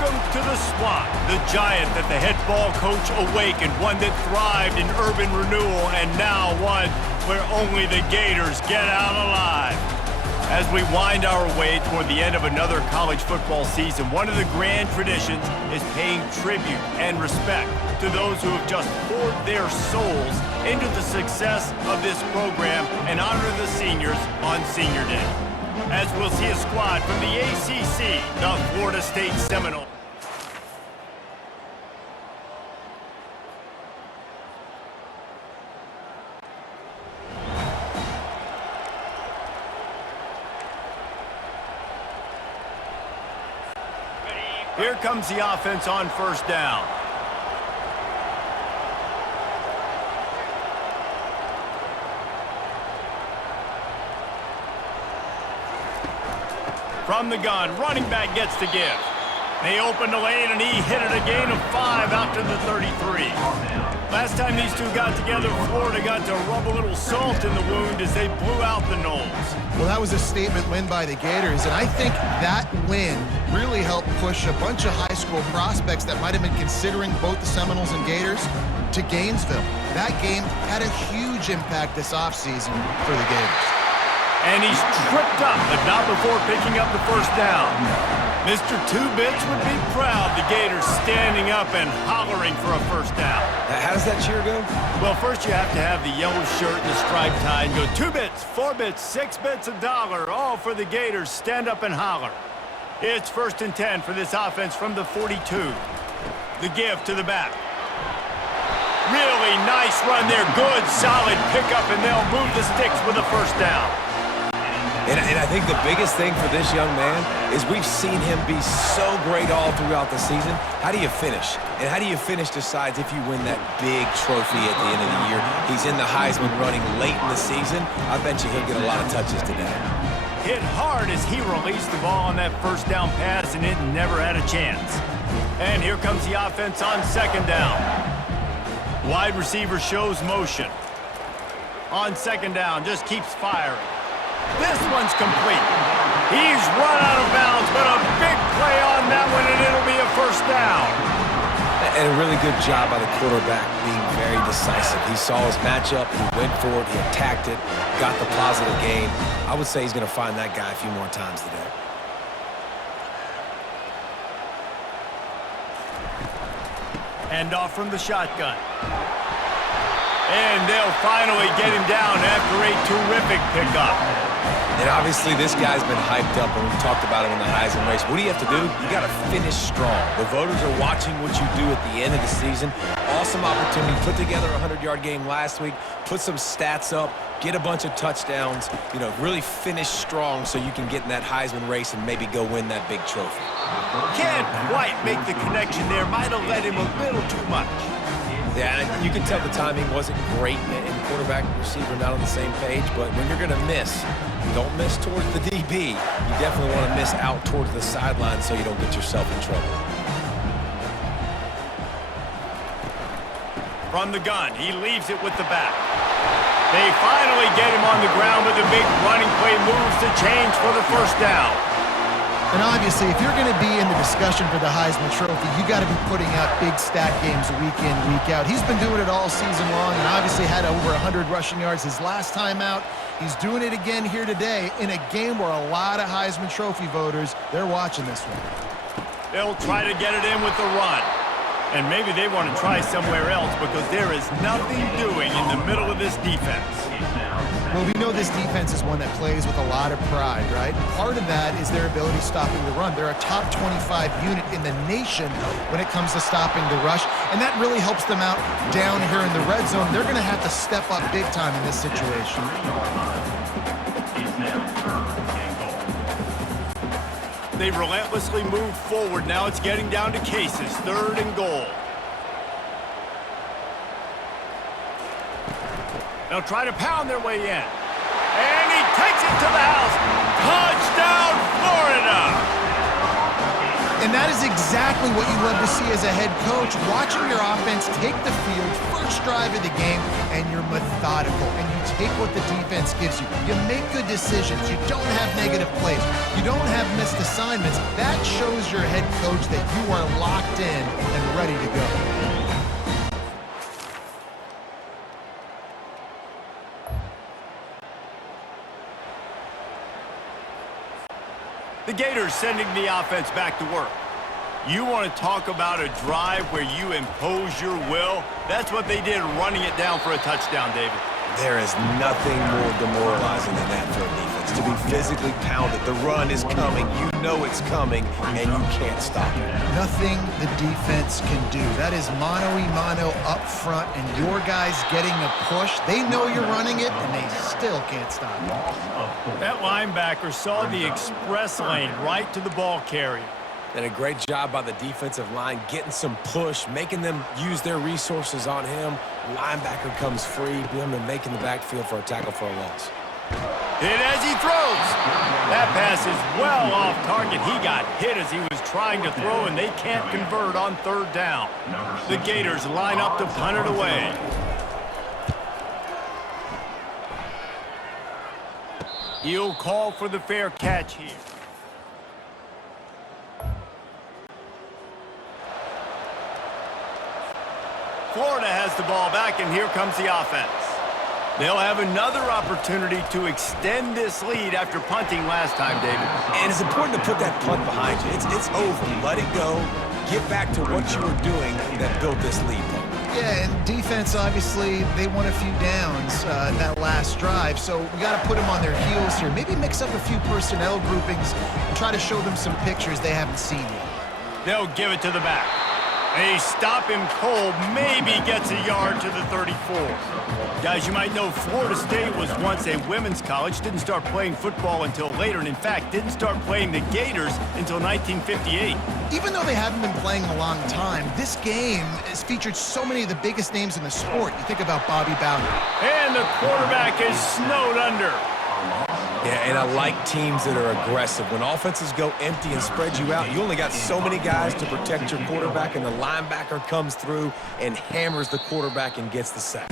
Welcome to the Swamp, the giant that the head ball coach awakened, one that thrived in urban renewal, and now one where only the Gators get out alive. As we wind our way toward the end of another college football season, one of the grand traditions is paying tribute and respect to those who have just poured their souls into the success of this program and honor the seniors on Senior Day. As we'll see a squad from the ACC, the Florida State Seminoles. Here comes the offense on first down. From the gun, running back gets the give. They opened the lane, and he hit it a gain of 5 out to the 33. Last time these two got together, Florida got to rub a little salt in the wound as they blew out the Noles. Well, that was a statement win by the Gators, and I think that win really helped push a bunch of high school prospects that might have been considering both the Seminoles and Gators to Gainesville. That game had a huge impact this offseason for the Gators. And he's tripped up, but not before picking up the first down. Mr. Two-Bits would be proud the Gators standing up and hollering for a first down. How does that cheer go? Well, first you have to have the yellow shirt and the striped tie and go 2 bits, 4 bits, 6 bits, $1, all for the Gators. Stand up and holler. It's 1st and 10 for this offense from the 42. The give to the back. Really nice run there. Good, solid pickup, and they'll move the sticks with a first down. And I think the biggest thing for this young man is we've seen him be so great all throughout the season. How do you finish? And how do you finish decides if you win that big trophy at the end of the year. He's in the Heisman running late in the season. I bet you he'll get a lot of touches today. Hit hard as he released the ball on that first down pass, and it never had a chance. And here comes the offense on 2nd down. Wide receiver shows motion. On 2nd down, just keeps firing. This one's complete. He's run out of bounds, but a big play on that one, and it'll be a first down. And a really good job by the quarterback being very decisive. He saw his matchup, he went for it, he attacked it, got the positive gain. I would say he's going to find that guy a few more times today. Hand off from the shotgun. And they'll finally get him down after a terrific pickup. And obviously this guy's been hyped up, and we've talked about him in the Heisman race. What do you have to do? You got to finish strong. The voters are watching what you do at the end of the season. Awesome opportunity. Put together a 100-yard game last week. Put some stats up. Get a bunch of touchdowns. You know, really finish strong so you can get in that Heisman race and maybe go win that big trophy. Can't quite make the connection there. Might have let him a little too much. Yeah, you can tell the timing wasn't great, and quarterback and receiver not on the same page, but when you're going to miss, don't miss towards the DB. You definitely want to miss out towards the sideline so you don't get yourself in trouble. From the gun, he leaves it with the back. They finally get him on the ground with a big running play, moves the change for the first down. And obviously, if you're going to be in the discussion for the Heisman Trophy, you got to be putting out big stat games week in, week out. He's been doing it all season long and obviously had over 100 rushing yards his last time out. He's doing it again here today in a game where a lot of Heisman Trophy voters, they're watching this one. They'll try to get it in with the run. And maybe they want to try somewhere else because there is nothing doing in the middle of this defense. Well, we know this defense is one that plays with a lot of pride, right? Part of that is their ability stopping the run. They're a top 25 unit in the nation when it comes to stopping the rush, and that really helps them out down here in the red zone. They're going to have to step up big time in this situation. They relentlessly move forward. Now it's getting down to cases. 3rd and goal. They'll try to pound their way in. And he takes it to the house. Touchdown, Florida! And that is exactly what you love to see as a head coach, watching your offense take the field, first drive of the game, and you're methodical, and you take what the defense gives you. You make good decisions. You don't have negative plays. You don't have missed assignments. That shows your head coach that you are locked in and ready to go. The Gators sending the offense back to work. You want to talk about a drive where you impose your will? That's what they did, running it down for a touchdown, David. There is nothing more demoralizing than that for a defense. To be physically pounded. The run is coming. You know it's coming, and you can't stop it. Nothing the defense can do. That is mano-a-mano up front, and your guys getting a push. They know you're running it, and they still can't stop it. That linebacker saw the express lane right to the ball carrier. And a great job by the defensive line getting some push, making them use their resources on him. Linebacker comes free, boom, and making the backfield for a tackle for a loss. Hit as he throws. That pass is well off target. He got hit as he was trying to throw, and they can't convert on third down. The Gators line up to punt it away. He'll call for the fair catch here. Florida has the ball back, and here comes the offense. They'll have another opportunity to extend this lead after punting last time, David. And it's important to put that punt behind you. It's over. Let it go. Get back to what you were doing that built this lead. Yeah, and defense, obviously, they won a few downs in that last drive, so we got to put them on their heels here. Maybe mix up a few personnel groupings and try to show them some pictures they haven't seen yet. They'll give it to the back. They stop him cold, maybe gets a yard to the 34. Guys, you might know Florida State was once a women's college, didn't start playing football until later, and in fact, didn't start playing the Gators until 1958. Even though they haven't been playing a long time, this game has featured so many of the biggest names in the sport. You think about Bobby Bowden. And the quarterback is snowed under. Yeah, and I like teams that are aggressive. When offenses go empty and spread you out, you only got so many guys to protect your quarterback, and the linebacker comes through and hammers the quarterback and gets the sack.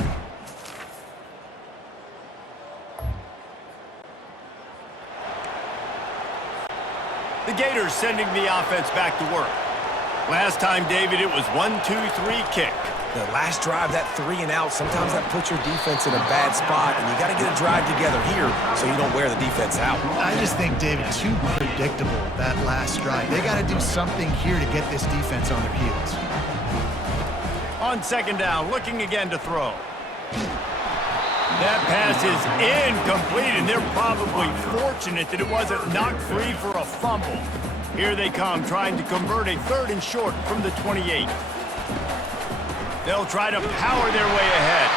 The Gators sending the offense back to work. Last time, David, it was 1-2-3 kick. The last drive, that 3 and out, sometimes that puts your defense in a bad spot, and you got to get a drive together here so you don't wear the defense out. I just think, David, too predictable, that last drive. They got to do something here to get this defense on their heels. On second down, looking again to throw. That pass is incomplete, and they're probably fortunate that it wasn't knocked free for a fumble. Here they come, trying to convert a 3rd and short from the 28. They'll try to power their way ahead.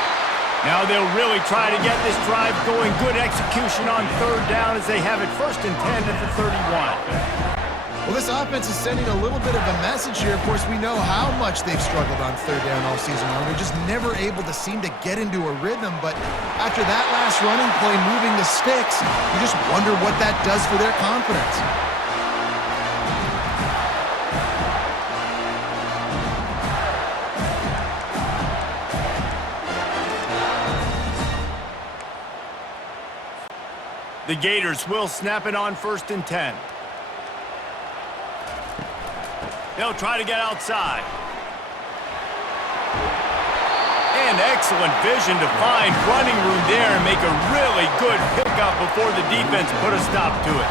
Now they'll really try to get this drive going. Good execution on third down as they have it 1st and 10 at the 31. Well, this offense is sending a little bit of a message here. Of course, we know how much they've struggled on third down all season long. They're just never able to seem to get into a rhythm. But after that last running play, moving the sticks, you just wonder what that does for their confidence. The Gators will snap it on 1st and 10. They'll try to get outside. And excellent vision to find running room there and make a really good pickup before the defense put a stop to it.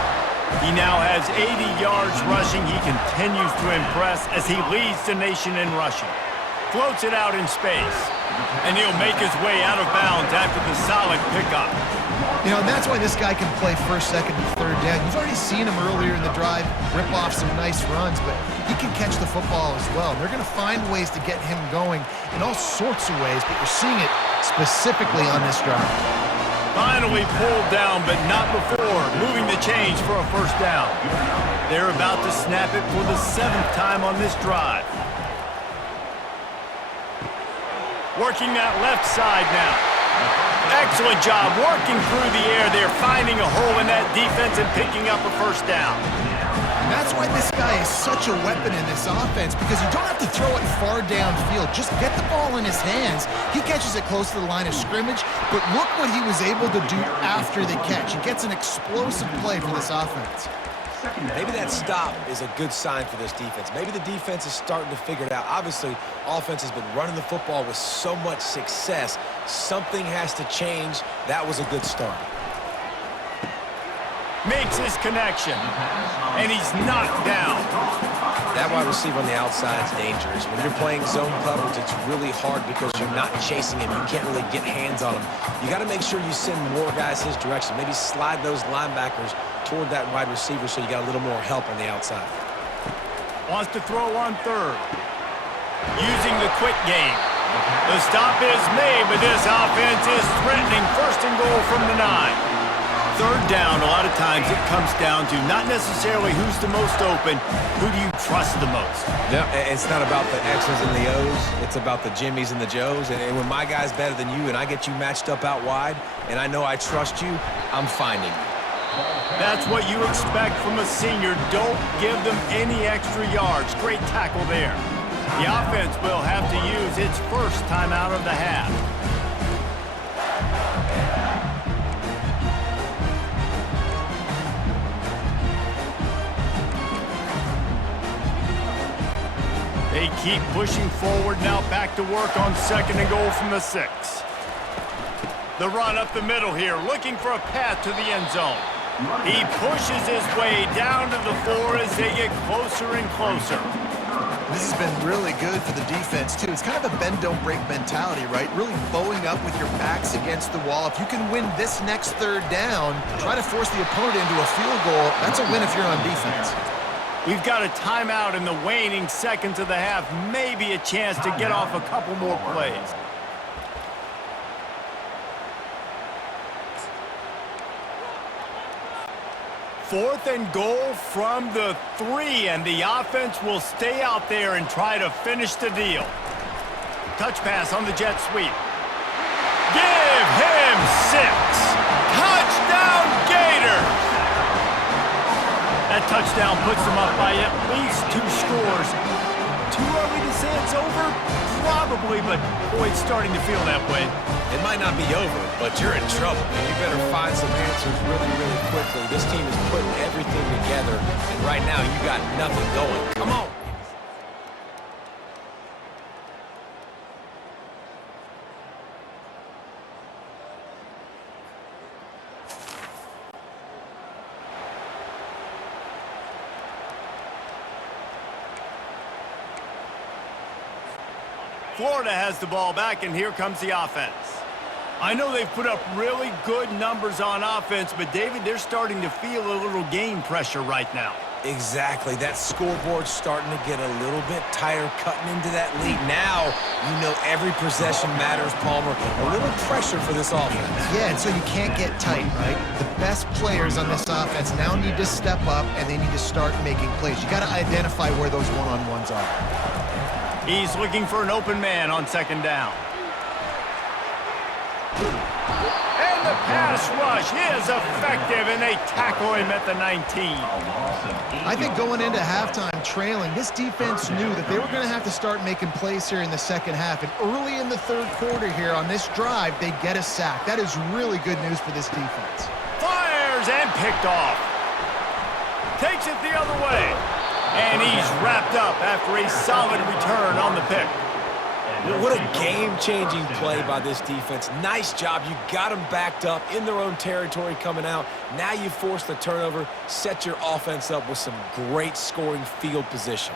He now has 80 yards rushing. He continues to impress as he leads the nation in rushing. Floats it out in space. And he'll make his way out of bounds after the solid pickup. You know, and that's why this guy can play 1st, 2nd, and 3rd down. You've already seen him earlier in the drive rip off some nice runs, but he can catch the football as well. And they're going to find ways to get him going in all sorts of ways, but you're seeing it specifically on this drive. Finally pulled down, but not before moving the chains for a 1st down. They're about to snap it for the 7th time on this drive. Working that left side now. Excellent job working through the air. They're finding a hole in that defense and picking up a 1st down. And that's why this guy is such a weapon in this offense, because you don't have to throw it far downfield. Just get the ball in his hands. He catches it close to the line of scrimmage, but look what he was able to do after the catch. He gets an explosive play for this offense. Maybe that stop is a good sign for this defense. Maybe the defense is starting to figure it out. Obviously, offense has been running the football with so much success. Something has to change. That was a good start. Makes his connection, and he's knocked down. That wide receiver on the outside is dangerous. When you're playing zone coverage, it's really hard because you're not chasing him. You can't really get hands on him. You got to make sure you send more guys his direction. Maybe slide those linebackers toward that wide receiver so you got a little more help on the outside. Wants to throw on third. Using the quick game. The stop is made, but this offense is threatening first and goal from the 9. Third down, a lot of times it comes down to not necessarily who's the most open, who do you trust the most? Yeah, it's not about the X's and the O's. It's about the Jimmys and the Joes. And when my guy's better than you and I get you matched up out wide and I know I trust you, I'm finding you. That's what you expect from a senior. Don't give them any extra yards. Great tackle there. The offense will have to use its first timeout of the half. They keep pushing forward now, back to work on second and goal from the 6. The run up the middle here, looking for a path to the end zone. He pushes his way down to the 4 as they get closer and closer. This has been really good for the defense, too. It's kind of a bend-don't-break mentality, right? Really bowing up with your backs against the wall. If you can win this next third down, try to force the opponent into a field goal, that's a win if you're on defense. We've got a timeout in the waning seconds of the half. Maybe a chance to get off a couple more plays. Fourth and goal from the 3, and the offense will stay out there and try to finish the deal. Touch pass on the jet sweep. Give him 6. Touchdown Gators! That touchdown puts them up by at least 2 scores. Too early to say it's over? Probably, but boy, it's starting to feel that way. It might not be over, but you're in trouble, and you better find some answers really, really quickly. This team is putting everything together, and right now you got nothing going. Come on. Florida has the ball back, and here comes the offense. I know they've put up really good numbers on offense, but, David, they're starting to feel a little game pressure right now. Exactly. That scoreboard's starting to get a little bit tighter, cutting into that lead. Now, you know every possession matters, Palmer. A little pressure for this offense. Yeah, and so you can't get tight, right? The best players on this offense now need to step up, and they need to start making plays. You got to identify where those one-on-ones are. He's looking for an open man on second down. And the pass rush is effective, and they tackle him at the 19. I think going into halftime trailing, this defense knew that they were going to have to start making plays here in the second half. And early in the third quarter here on this drive, they get a sack. That is really good news for this defense. Fires and picked off. Takes it the other way. And he's wrapped up after a solid return on the pick. What a game-changing play by this defense. Nice job. You got them backed up in their own territory coming out. Now you force the turnover, set your offense up with some great scoring field position.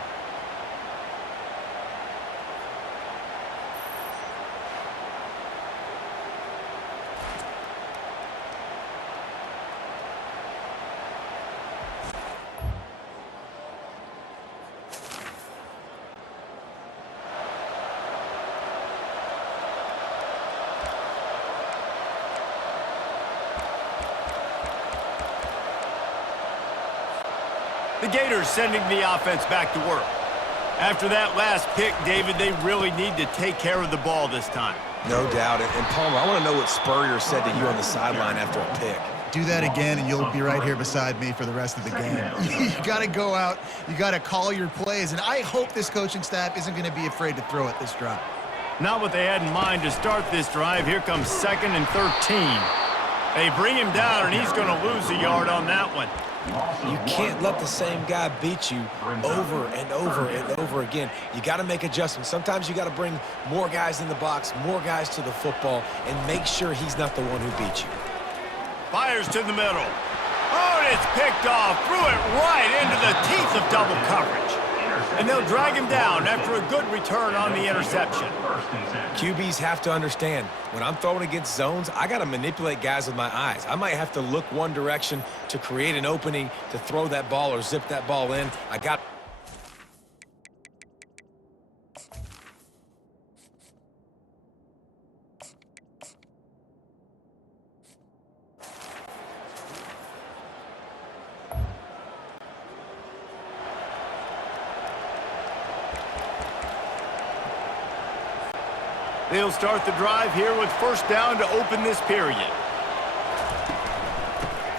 The Gators sending the offense back to work. After that last pick, David, they really need to take care of the ball this time. No doubt. And Palmer, I want to know what Spurrier said to you on the sideline after a pick. Do that again, and you'll be right here beside me for the rest of the game. You got to go out. You got to call your plays, and I hope this coaching staff isn't going to be afraid to throw it this drive. Not what they had in mind to start this drive. Here comes 2nd and 13. They bring him down, and he's going to lose a yard on that one. You can't let the same guy beat you over and over and over again. You got to make adjustments. Sometimes you got to bring more guys in the box, more guys to the football, and make sure he's not the one who beat you. Fires to the middle. Oh, and it's picked off. Threw it right into the teeth of double coverage. And they'll drag him down after a good return on the interception. QBs have to understand, when I'm throwing against zones, I got to manipulate guys with my eyes. I might have to look one direction to create an opening to throw that ball or zip that ball in. I got... They'll start the drive here with 1st down to open this period.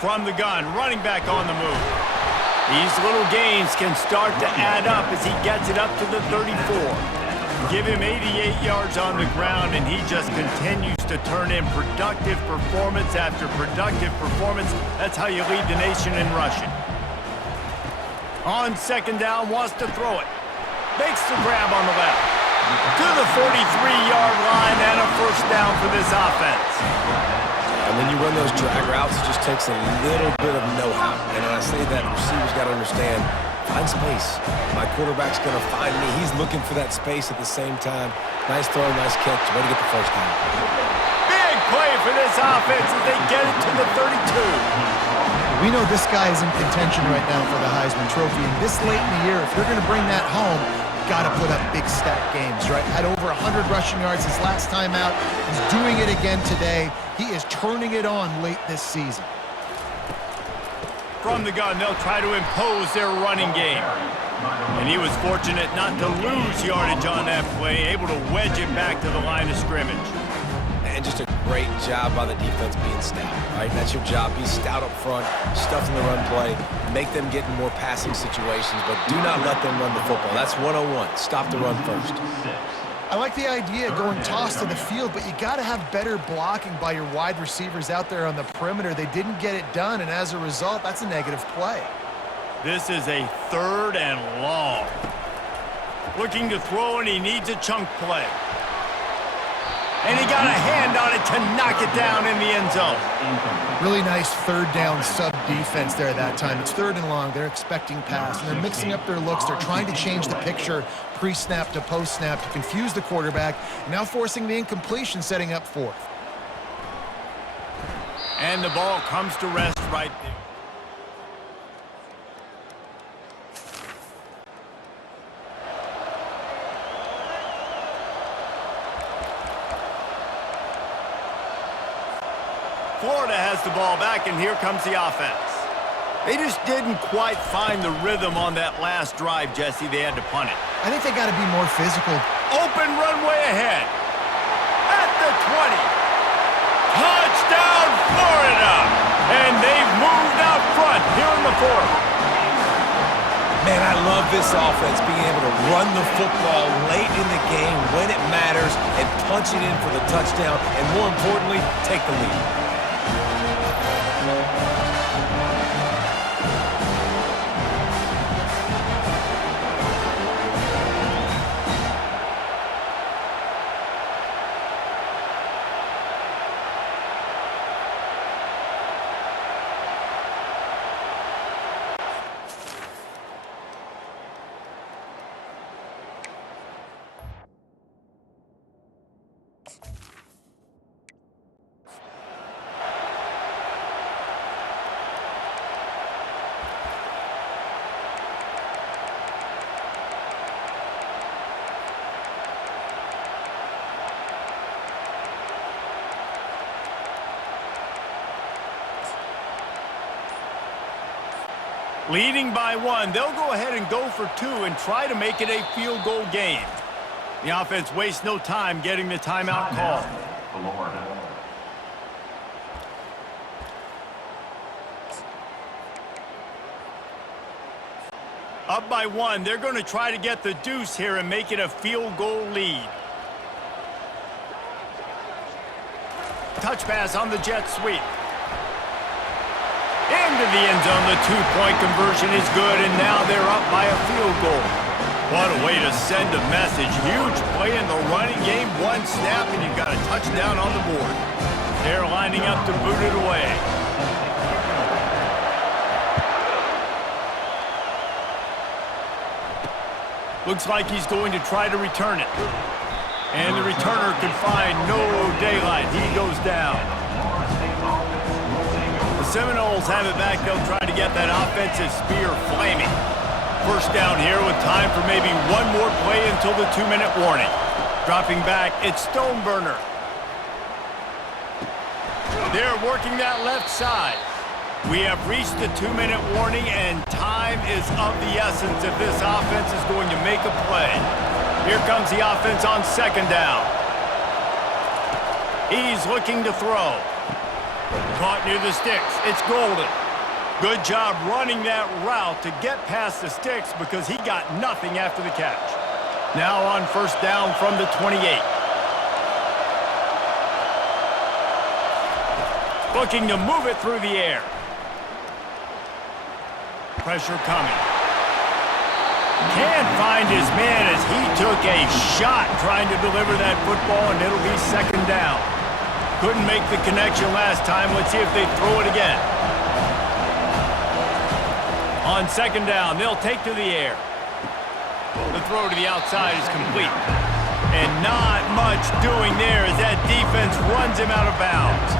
From the gun, running back on the move. These little gains can start to add up as he gets it up to the 34. Give him 88 yards on the ground, and he just continues to turn in productive performance after productive performance. That's how you lead the nation in rushing. On 2nd down, wants to throw it. Makes the grab on the left. To the 43-yard line and a 1st down for this offense. And when you run those drag routes, it just takes a little bit of know-how. And when I say that, receivers got to understand, find space. My quarterback's going to find me. He's looking for that space at the same time. Nice throw, nice catch. Way to get the 1st down. Big play for this offense as they get it to the 32. We know this guy is in contention right now for the Heisman Trophy, and this late in the year, if you're going to bring that home, got to put up big stat games, right? Had over 100 rushing yards his last time out. He's doing it again today. He is turning it on late this season. From the gun, they'll try to impose their running game. And he was fortunate not to lose yardage on that play, able to wedge it back to the line of scrimmage. And just a great job by the defense being stout, right? That's your job. Be stout up front, stuff in the run play, make them get in more passing situations, but do not let them run the football. That's 101. Stop the run first. I like the idea going toss to the field, but you got to have better blocking by your wide receivers out there on the perimeter. They didn't get it done, and as a result, that's a negative play. This is a 3rd and long. Looking to throw, and he needs a chunk play. And he got a hand on it to knock it down in the end zone. Really nice 3rd down sub-defense there that time. It's 3rd and long. They're expecting pass, and they're mixing up their looks. They're trying to change the picture pre-snap to post-snap to confuse the quarterback, now forcing the incompletion, setting up 4th. And the ball comes to rest right there. Florida has the ball back, and here comes the offense. They just didn't quite find the rhythm on that last drive, Jesse. They had to punt it. I think they got to be more physical. Open runway ahead. At the 20. Touchdown, Florida! And they've moved out front here in the 4th. Man, I love this offense being able to run the football late in the game when it matters and punch it in for the touchdown, and more importantly, take the lead. Leading by 1, they'll go ahead and go for 2 and try to make it a field goal game. The offense wastes no time getting the timeout called. Up by 1, they're going to try to get the deuce here and make it a field goal lead. Touch pass on the jet sweep. Into the end zone, the two-point conversion is good, and now they're up by a field goal. What a way to send a message. Huge play in the running game. One snap, and you've got a touchdown on the board. They're lining up to boot it away. Looks like he's going to try to return it. And the returner can find no daylight. He goes down. The Seminoles have it back. They'll try to get that offensive spear flaming. First down here with time for maybe one more play until the 2-minute warning. Dropping back, it's Stoneburner. They're working that left side. We have reached the 2-minute warning, and time is of the essence if this offense is going to make a play. Here comes the offense on second down. He's looking to throw. Caught near the sticks. It's Golden. Good job running that route to get past the sticks because he got nothing after the catch. Now on first down from the 28. Looking to move it through the air. Pressure coming. Can't find his man as he took a shot trying to deliver that football, and it'll be second down. Couldn't make the connection last time. Let's see if they throw it again. On second down, they'll take to the air. The throw to the outside is complete. And not much doing there as that defense runs him out of bounds.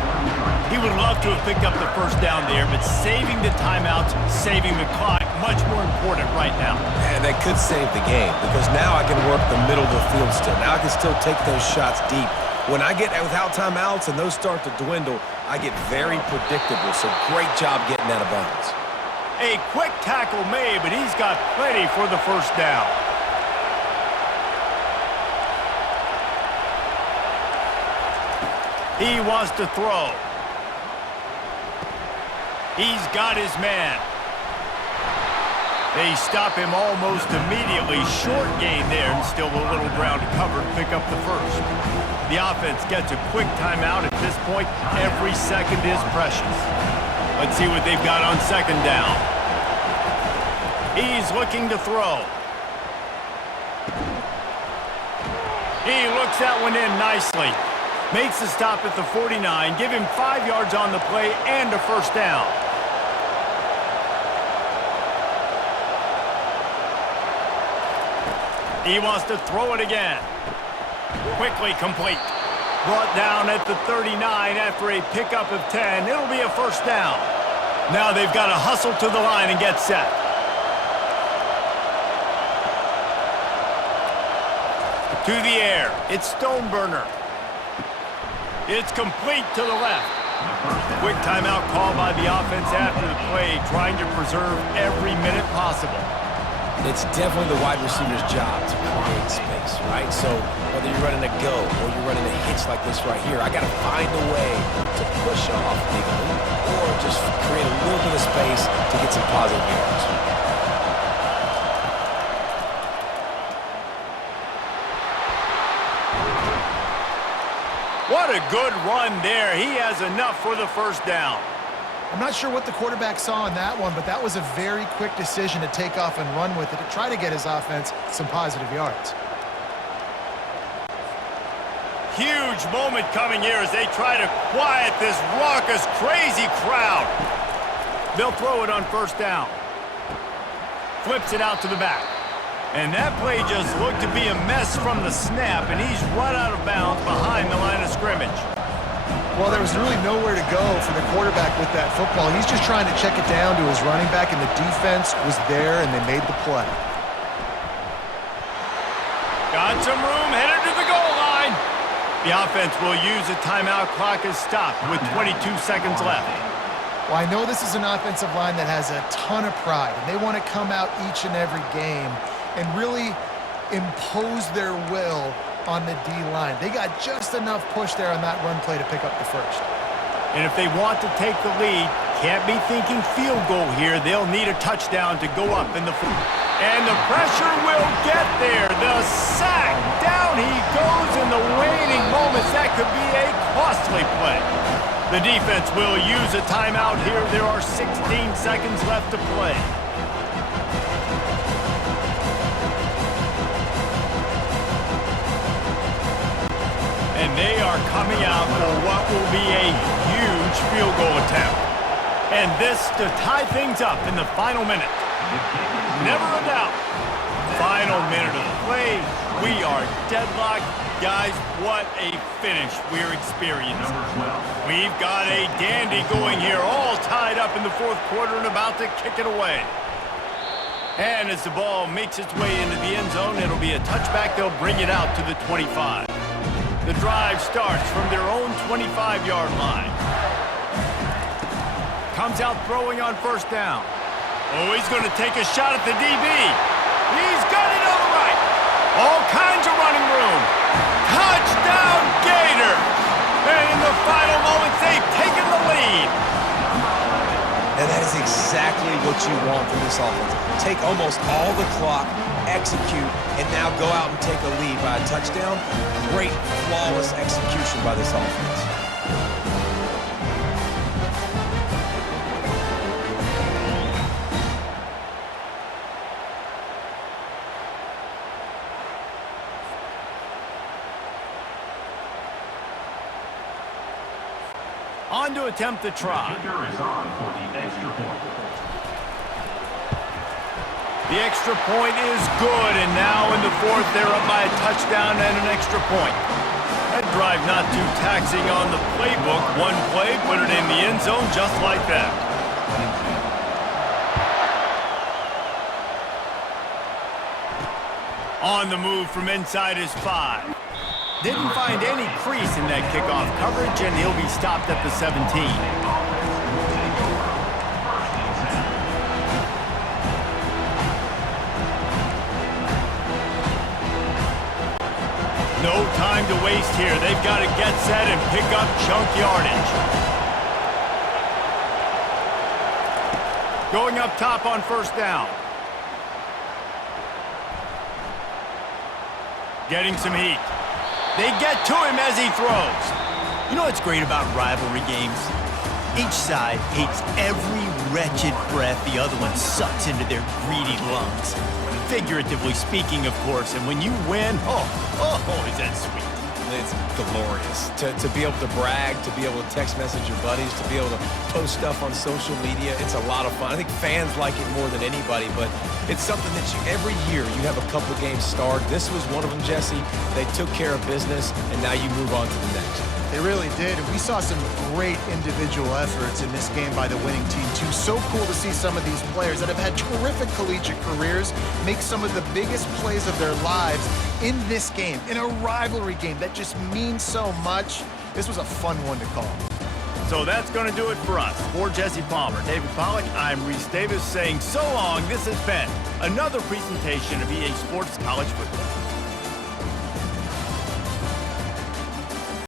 He would love to have picked up the first down there, but saving the timeouts, saving the clock, much more important right now. And that could save the game because now I can work the middle of the field still. Now I can still take those shots deep. When I get without timeouts and those start to dwindle, I get very predictable. So great job getting out of bounds. A quick tackle made, but he's got plenty for the first down. He wants to throw. He's got his man. They stop him almost immediately. Short gain there, and still a little ground to cover to pick up the first. The offense gets a quick timeout. At this point, every second is precious. Let's see what they've got on second down. He's looking to throw. He looks that one in nicely. Makes the stop at the 49. Give him 5 yards on the play and a first down. He wants to throw it again. Quickly complete. Brought down at the 39 after a pickup of 10. It'll be a first down. Now they've got to hustle to the line and get set. To the air. It's Stoneburner. It's complete to the left. Quick timeout call by the offense after the play, trying to preserve every minute possible. It's definitely the wide receiver's job to create space, right? So whether you're running a go or you're running a hitch like this right here, I got to find a way to push off legally or just create a little bit of space to get some positive yards. What a good run there. He has enough for the first down. I'm not sure what the quarterback saw in that one, but that was a very quick decision to take off and run with it to try to get his offense some positive yards. Huge moment coming here as they try to quiet this raucous, crazy crowd. They'll throw it on first down. Flips it out to the back. And that play just looked to be a mess from the snap, and he's run out of bounds behind the line of scrimmage. Well, there was really nowhere to go for the quarterback with that football. He's just trying to check it down to his running back, and the defense was there, and they made the play. Got some room, headed to the goal line. The offense will use a timeout. Clock is stopped with 22 seconds left. Well, I know this is an offensive line that has a ton of pride, and they want to come out each and every game and really impose their will on the D-line. They got just enough push there on that run play to pick up the first. And if they want to take the lead, can't be thinking field goal here. They'll need a touchdown to go up in the field. And the pressure will get there. The sack. Down he goes in the waning moments. That could be a costly play. The defense will use a timeout here. There are 16 seconds left to play. And they are coming out for what will be a huge field goal attempt. And this to tie things up in the final minute. Never a doubt. Final minute of play. We are deadlocked. Guys, what a finish we're experiencing. We've got a dandy going here, all tied up in the fourth quarter and about to kick it away. And as the ball makes its way into the end zone, it'll be a touchback. They'll bring it out to the 25. The drive starts from their own 25-yard line. Comes out throwing on first down. Oh, he's going to take a shot at the DB. He's got it on the right. All kinds of running room. Touchdown, Gator. And in the final moments, they've taken the lead. And that is exactly what you want from this offense. Take almost all the clock, execute, and now go out and take a lead by a touchdown. Great, flawless execution by this offense. On to attempt the try. The extra point is good, and now in the fourth, they're up by a touchdown and an extra point. That drive not too taxing on the playbook. One play, put it in the end zone just like that. On the move from inside his 5. Didn't find any crease in that kickoff coverage, and he'll be stopped at the 17. No time to waste here. They've got to get set and pick up chunk yardage. Going up top on first down. Getting some heat. They get to him as he throws. You know what's great about rivalry games? Each side hates every wretched breath the other one sucks into their greedy lungs. Figuratively speaking, of course, and when you win, oh, is that sweet. It's glorious. To be able to brag, to be able to text message your buddies, to be able to post stuff on social media, it's a lot of fun. I think fans like it more than anybody, but it's something that every year you have a couple games starred. This was one of them, Jesse. They took care of business, and now you move on to the next. They really did, and we saw some great individual efforts in this game by the winning team, too. So cool to see some of these players that have had terrific collegiate careers make some of the biggest plays of their lives in this game, in a rivalry game that just means so much. This was a fun one to call. So that's going to do it for us. For Jesse Palmer, David Pollack, I'm Reese Davis saying so long. This has been another presentation of EA Sports College Football.